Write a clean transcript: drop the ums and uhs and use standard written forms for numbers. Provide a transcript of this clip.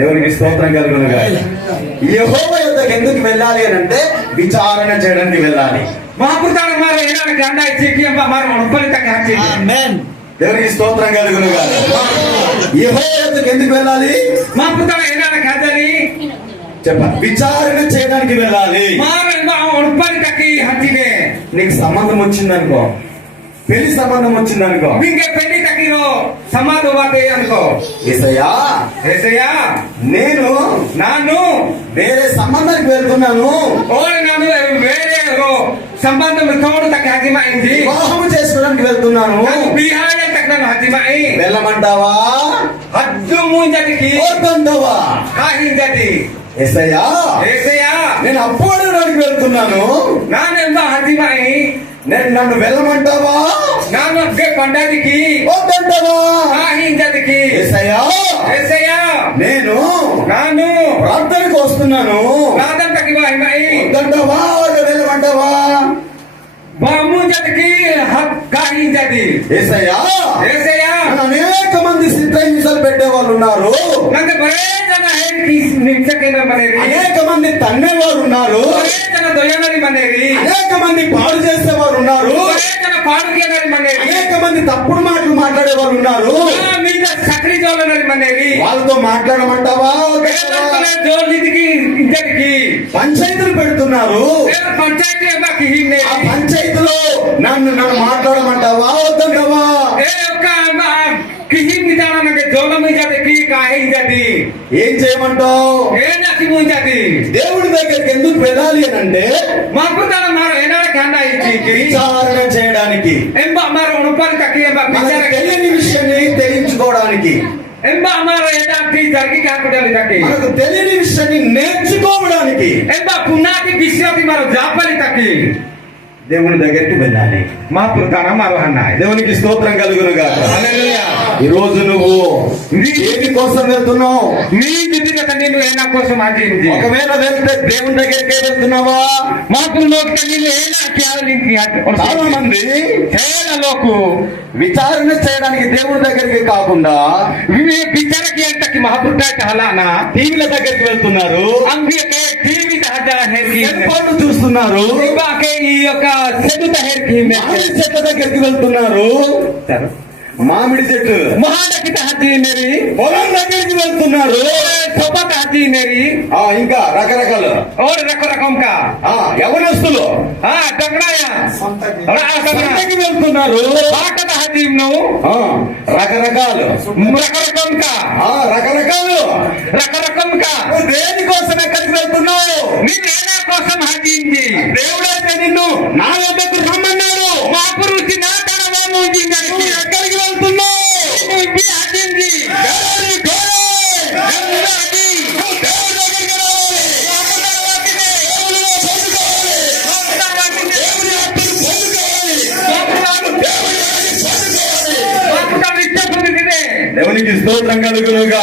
దేవునికి స్తోత్రం కలుగునుగా. యెహోవా యొద్దకు ఎందుకు వెళ్ళాలి అని అంటే విచారణ చేయడానికి వెళ్ళాలి. దేవునికి స్తోత్రం కలుగునుగా. యెహోవా యొద్దకు ఎందుకు వెళ్ళాలి? చెప్పండి. విచారణ చేయడానికి వెళ్ళాలి. నీకు సంబంధం వచ్చిందనుకో, పెళ్లి సంబంధం వచ్చిందనుకో, పెళ్లి తగ్గిరో సమాధం అనుకో, యేసయ్యా నేను వేరే సంబంధానికి వెళ్తున్నాను, వేరే సంబంధం తోడు తగ్గ హజిమైంది, వివాహం చేసుకోవడానికి వెళ్తున్నాను, బిహారీ తగ్గ హజిమై వెళ్ళమంటావా? హద్దు ముంజటికి వద్దంటావా? కాహింజటి యేసయ్యా నేను అప్పు అడగడానికి వెళ్తున్నాను, హజిమై నన్ను వెళ్ళమంటావా? పండగకి వద్దంటావా? కాహింజటికి యేసయ్యా నేను ప్రార్థనకు వస్తున్నాను, వద్దంటావా? వెళ్ళమంటావా? యేసయ్యా అనేక మంది చిత్రహింసలు పెట్టే వాళ్ళు ఉన్నారు, అనేక మంది తన్నేవారు ఉన్నారు, అనేక మంది పాడు చేసేవారు ఉన్నారు, అనేక మంది తప్పుడు మాటలు మాట్లాడే వాళ్ళు ఉన్నారు. వాళ్ళతో మాట్లాడమంటావా? పంచాయతీలు పెడుతున్నారు, ఆ పంచాయతీలో నన్ను మాట్లాడమంటావా? వద్దంటావా? ఏం చేయమంటావు? దేవుడి దగ్గరికి ఎందుకు వెళ్ళాలి అని అంటే విచారణ చేయడానికి, తెలియని విషయాన్ని తెలియచుకోవడానికి, మనకు తెలియని విషయాన్ని నేర్చుకోవడానికి దేవుని దగ్గరికి వెళ్ళాలి. దేవునికి స్తోత్రం కలుగునుగా. ఈ రోజు నువ్వు దేని కోసం వెళ్తున్నావు? ఒకవేళ వెళ్తే దేవుని దగ్గరికి వెళ్తున్నావా? చాలా మంది విచారణ చేయడానికి దేవుని దగ్గరికి కాకుండా టీవీల దగ్గరికి వెళ్తున్నారు, చూస్తున్నారు, ఈ యొక్క చెట్ల దగ్గరికి వెళ్తున్నారు, మామిడి చెట్టు పొలం దగ్గరికి వెళ్తున్నారు, ఇంకా రకరకాలు యవనస్తులు వెళ్తున్నారు, రకరకాలు దేనికోసం ఎక్కడికి వెళ్తున్నావు? కోసం హజింది దేవుడైతే నిన్ను నా వద్దకు రమ్మన్నాడు, మా గురించి నా తనవేమో ఎక్కడికి వెళ్తున్నావు? దేవునికి స్తోత్రం కలుగునుగా.